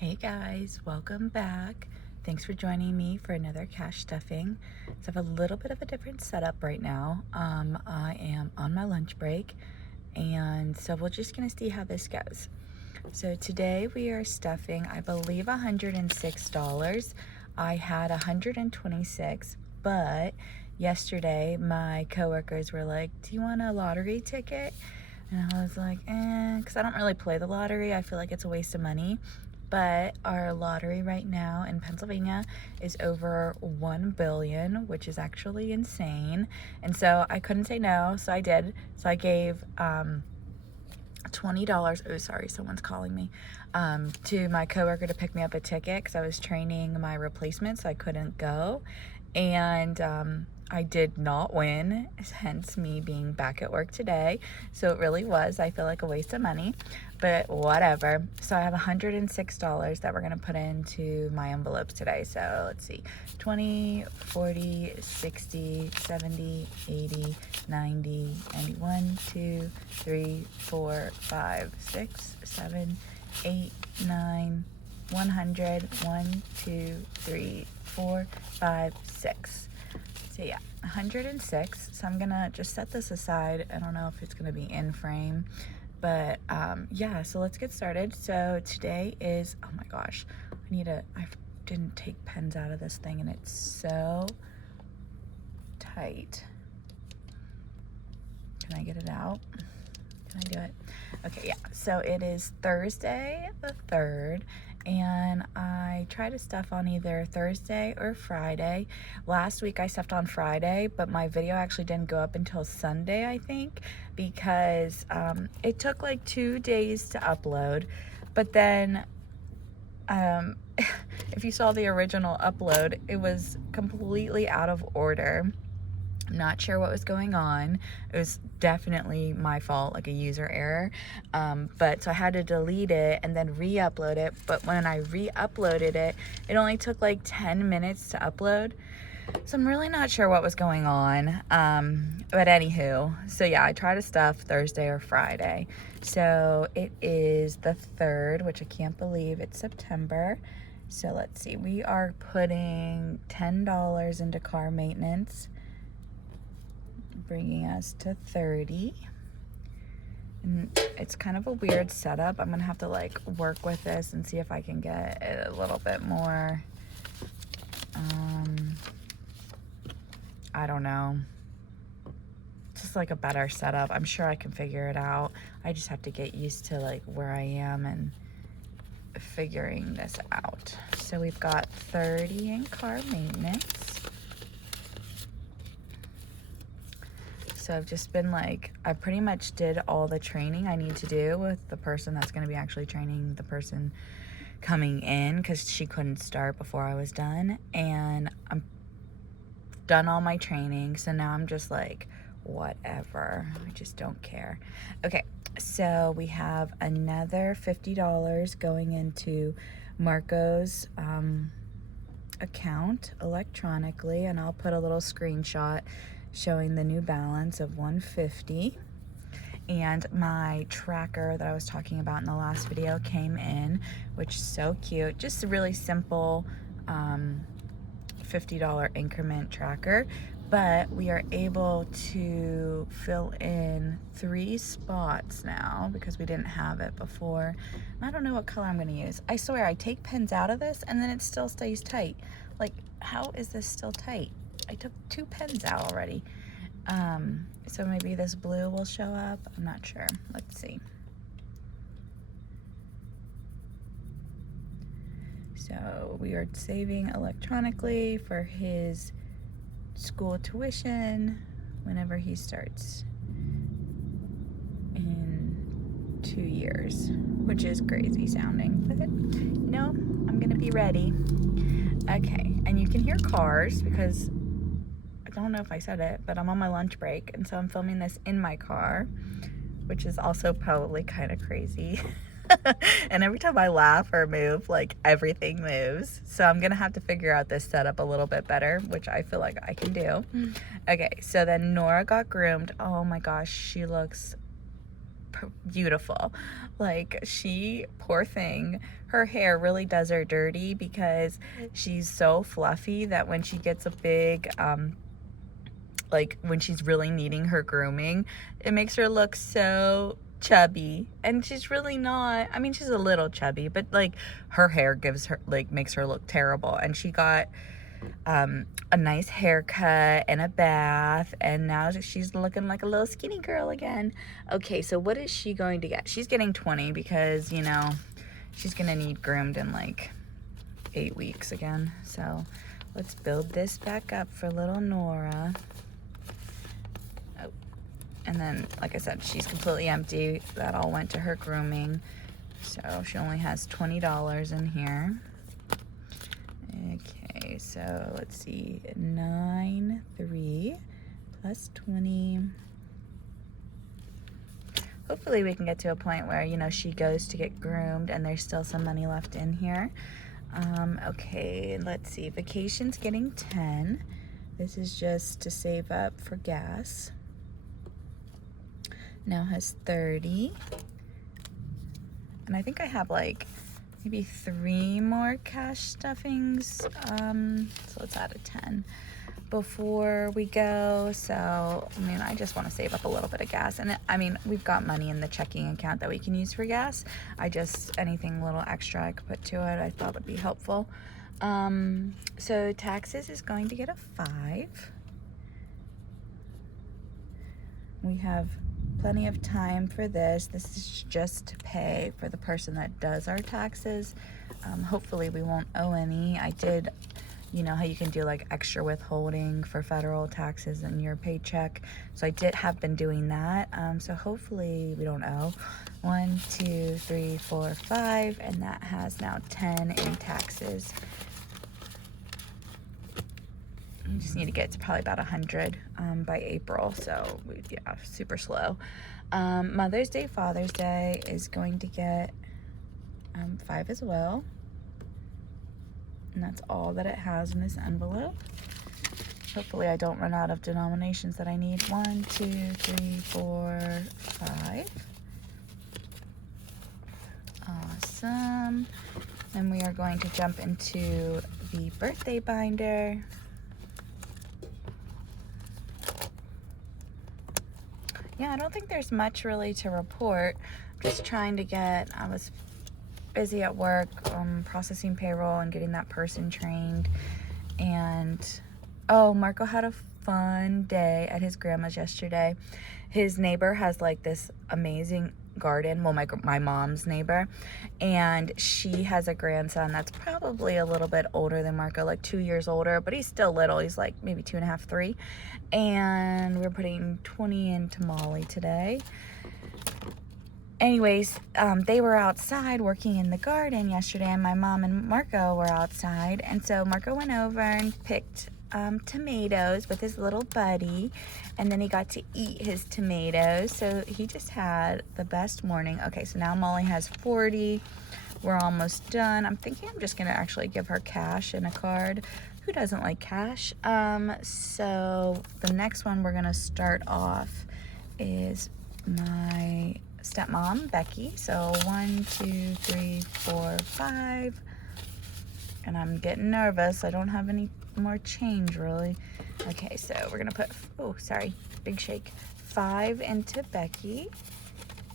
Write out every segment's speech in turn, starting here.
Hey guys, welcome back. Thanks for joining me for another cash stuffing. So I have a little bit of a different setup right now. I am on my lunch break, and so we're just gonna see how this goes. So today we are stuffing, I believe, $106. I had 126, but yesterday my coworkers were like, "Do you want a lottery ticket?" And I was like, because I don't really play the lottery. I feel like it's a waste of money. But our lottery right now in Pennsylvania is over 1 billion, which is actually insane. And so I couldn't say no, so I did. So I gave $20. Oh, sorry, someone's calling me. To my coworker to pick me up a ticket because I was training my replacement, so I couldn't go. And I did not win, hence me being back at work today. So it really was, I feel like, a waste of money, but whatever. So I have $106 that we're gonna put into my envelopes today. So let's see, 20, 40, 60, 70, 80, 90, 91, 2, 3, 4, 5, 6, 7, 8, 9, 100, 1, 2, 3, 4, 5, 6. So yeah, 106. So I'm gonna just set this aside. I don't know if it's gonna be in frame, but yeah, so let's get started. So today is, oh my gosh, I didn't take pens out of this thing and it's so tight. Can I get it out? Can I do it? Okay, yeah, so it is Thursday the 3rd, and I try to stuff on either Thursday or Friday. Last week I stuffed on Friday, but my video actually didn't go up until Sunday, I think, because it took like 2 days to upload. But then if you saw the original upload, it was completely out of order. I'm not sure what was going on. It was definitely my fault, like a user error. But so I had to delete it and then re-upload it. But when I re-uploaded it, it only took like 10 minutes to upload. So I'm really not sure what was going on. But anywho, so yeah, I try to stuff Thursday or Friday. So it is the 3rd, which I can't believe it's September. So let's see, we are putting $10 into car maintenance, bringing us to 30. And it's kind of a weird setup. I'm gonna have to like work with this and see if I can get it a little bit more, I don't know, just like a better setup. I'm sure I can figure it out. I just have to get used to like where I am and figuring this out. So we've got 30 in car maintenance. So I've just been like, I pretty much did all the training I need to do with the person that's going to be actually training the person coming in, because she couldn't start before I was done. And I'm done all my training, so now I'm just like, whatever, I just don't care. Okay, so we have another $50 going into Marco's account electronically, and I'll put a little screenshot showing the new balance of 150. And my tracker that I was talking about in the last video came in, which is so cute. Just a really simple $50 increment tracker, but we are able to fill in 3 spots now because we didn't have it before. I don't know what color I'm going to use. I swear, I take pens out of this and then it still stays tight. Like, how is this still tight? I took 2 pens out already. So maybe this blue will show up. I'm not sure. Let's see. So we are saving electronically for his school tuition whenever he starts in 2 years, which is crazy sounding, but you know, I'm gonna be ready. Okay, and you can hear cars because I don't know if I said it, but I'm on my lunch break, and so I'm filming this in my car, which is also probably kind of crazy. And every time I laugh or move, like, everything moves. So I'm gonna have to figure out this setup a little bit better, which I feel like I can do. Okay, so then Nora got groomed. Oh my gosh, she looks beautiful. Like, she, poor thing, her hair really does her dirty because she's so fluffy that when she gets a big, like when she's really needing her grooming, it makes her look so chubby, and she's really not. I mean, she's a little chubby, but like her hair gives her, like, makes her look terrible. And she got a nice haircut and a bath, and now she's looking like a little skinny girl again. Okay, so what is she going to get? She's getting 20 because, you know, she's gonna need groomed in like 8 weeks again. So let's build this back up for little Nora. Oh, and then, like I said, she's completely empty. That all went to her grooming, so she only has $20 in here. Okay, so let's see, 9.3 plus 20. Hopefully we can get to a point where, you know, she goes to get groomed and there's still some money left in here. Okay, let's see, vacation's getting 10. This is just to save up for gas. Now has 30. And I think I have like maybe 3 more cash stuffings. So let's add a 10 before we go. So, I mean, I just want to save up a little bit of gas. And I mean, we've got money in the checking account that we can use for gas. Anything a little extra I could put to it, I thought would be helpful. So taxes is going to get a 5. We have plenty of time for this. This is just to pay for the person that does our taxes. Hopefully we won't owe any. I did, you know how you can do like extra withholding for federal taxes in your paycheck. So I have been doing that. So hopefully we don't owe. 1, 2, 3, 4, 5, and that has now 10 in taxes. We just need to get to probably about 100 by April, so yeah, super slow. Mother's Day, Father's Day is going to get 5 as well, and that's all that it has in this envelope. Hopefully I don't run out of denominations that I need. 1, 2, 3, 4, 5. Awesome. Then we are going to jump into the birthday binder. Yeah, I don't think there's much really to report. Just trying to I was busy at work, processing payroll and getting that person trained. And, oh, Marco had a fun day at his grandma's yesterday. His neighbor has like this amazing garden, well, my mom's neighbor, and she has a grandson that's probably a little bit older than Marco, like 2 years older, but he's still little. He's like maybe 2.5, 3. And we're putting 20 into Molly today. Anyways, they were outside working in the garden yesterday, and my mom and Marco were outside, and so Marco went over and picked tomatoes with his little buddy, and then he got to eat his tomatoes. So he just had the best morning. Okay, so now Molly has 40. We're almost done. I'm thinking I'm just gonna actually give her cash and a card. Who doesn't like cash? So the next one we're gonna start off is my stepmom, Becky. So 1, 2, 3, 4, 5. And I'm getting nervous. I don't have any more change really. Okay, so we're gonna put, oh, sorry, big shake, 5 into Becky.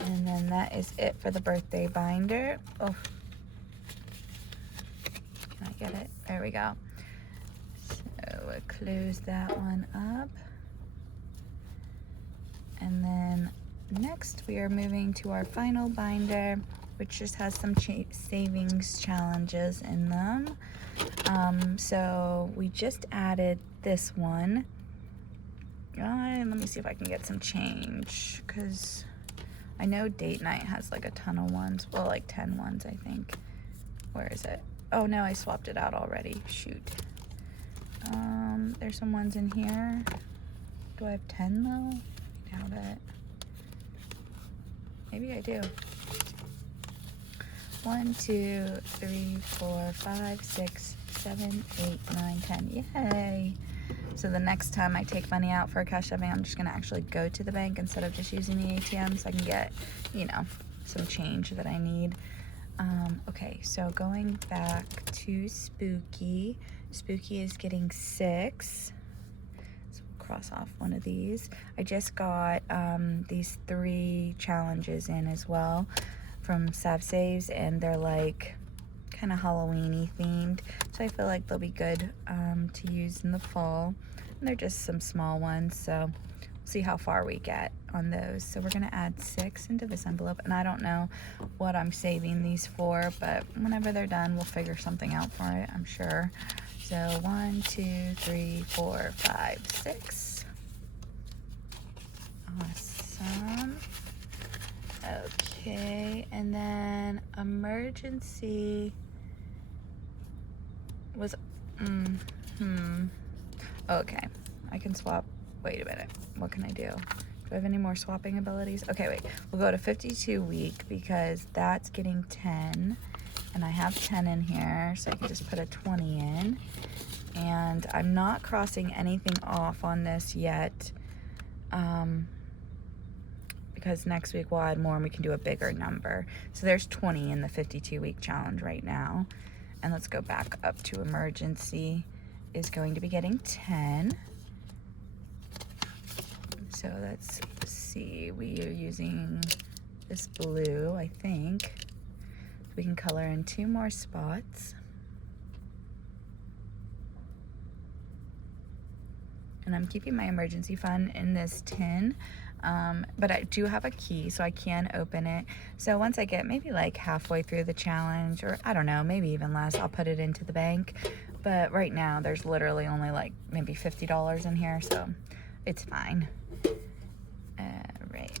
And then that is it for the birthday binder. Oh, can I get it? There we go. So we'll close that one up. And then next we are moving to our final binder, which just has some savings challenges in them. So we just added this one. Let me see if I can get some change, because I know date night has like a ton of ones. Well, like 10 ones, I think. Where is it? Oh no, I swapped it out already. Shoot. There's some ones in here. Do I have 10 though? I doubt it. Maybe I do. 1, 2, 3, 4, 5, 6, 7, 8, 9, 10. Yay. So the next time I take money out for a cash stuffing, I'm just gonna actually go to the bank instead of just using the ATM so I can get, you know, some change that I need. Okay, so going back to Spooky. Spooky is getting 6. So we'll cross off one of these. I just got these 3 challenges in as well from Sav Saves, and they're like kind of Halloween-y themed, so I feel like they'll be good to use in the fall. And they're just some small ones, so we'll see how far we get on those. So we're gonna add 6 into this envelope, and I don't know what I'm saving these for, but whenever they're done, we'll figure something out for it, I'm sure. So 1, 2, 3, 4, 5, 6. Awesome. Okay, and then emergency was, okay, I can swap. Wait a minute, what can I do? Do I have any more swapping abilities? Okay, wait, we'll go to 52 week because that's getting 10, and I have 10 in here, so I can just put a 20 in. And I'm not crossing anything off on this yet, because next week we'll add more and we can do a bigger number. So there's 20 in the 52 week challenge right now. And let's go back up to emergency is going to be getting 10. So let's see, we are using this blue, I think. We can color in 2 more spots. And I'm keeping my emergency fund in this tin, but I do have a key, so I can open it. So once I get maybe like halfway through the challenge, or I don't know, maybe even less, I'll put it into the bank. But right now there's literally only like maybe $50 in here, so it's fine. Right.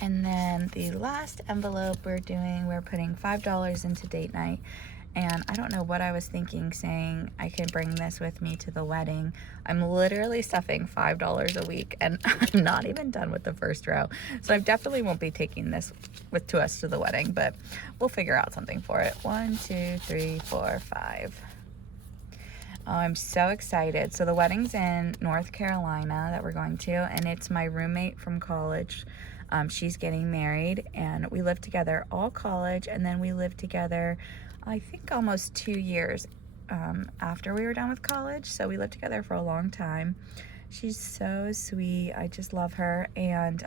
And then the last envelope we're putting $5 into date night. And I don't know what I was thinking saying I can bring this with me to the wedding. I'm literally stuffing $5 a week, and I'm not even done with the first row. So I definitely won't be taking this to us to the wedding, but we'll figure out something for it. 1, 2, 3, 4, 5. Oh, I'm so excited. So the wedding's in North Carolina that we're going to, and it's my roommate from college. She's getting married, and we lived together all college, and then we lived together I think almost 2 years after we were done with college. So we lived together for a long time. She's so sweet. I just love her. And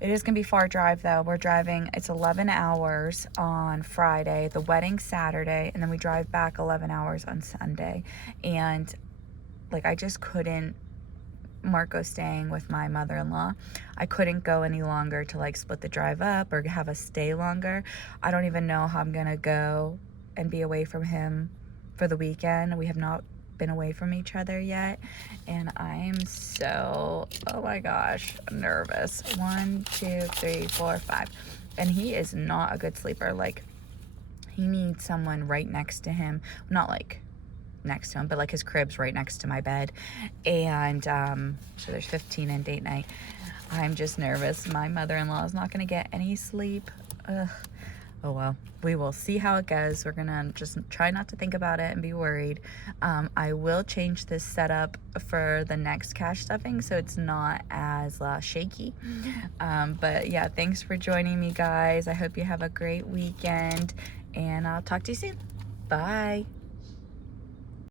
it is gonna be a far drive though. We're driving, it's 11 hours on Friday, the wedding Saturday, and then we drive back 11 hours on Sunday. And like, I just couldn't, Marco staying with my mother-in-law, I couldn't go any longer to like split the drive up or have us stay longer. I don't even know how I'm gonna go and be away from him for the weekend. We have not been away from each other yet, and I am so, oh my gosh, nervous. 1, 2, 3, 4, 5. And he is not a good sleeper. Like, he needs someone right next to him, not like next to him, but like his crib's right next to my bed. And so there's 15 in date night. I'm just nervous. My mother-in-law is not gonna get any sleep. Ugh. Oh well, we will see how it goes. We're gonna just try not to think about it and be worried. I will change this setup for the next cash stuffing so it's not as shaky. But yeah, thanks for joining me, guys. I hope you have a great weekend, and I'll talk to you soon. Bye.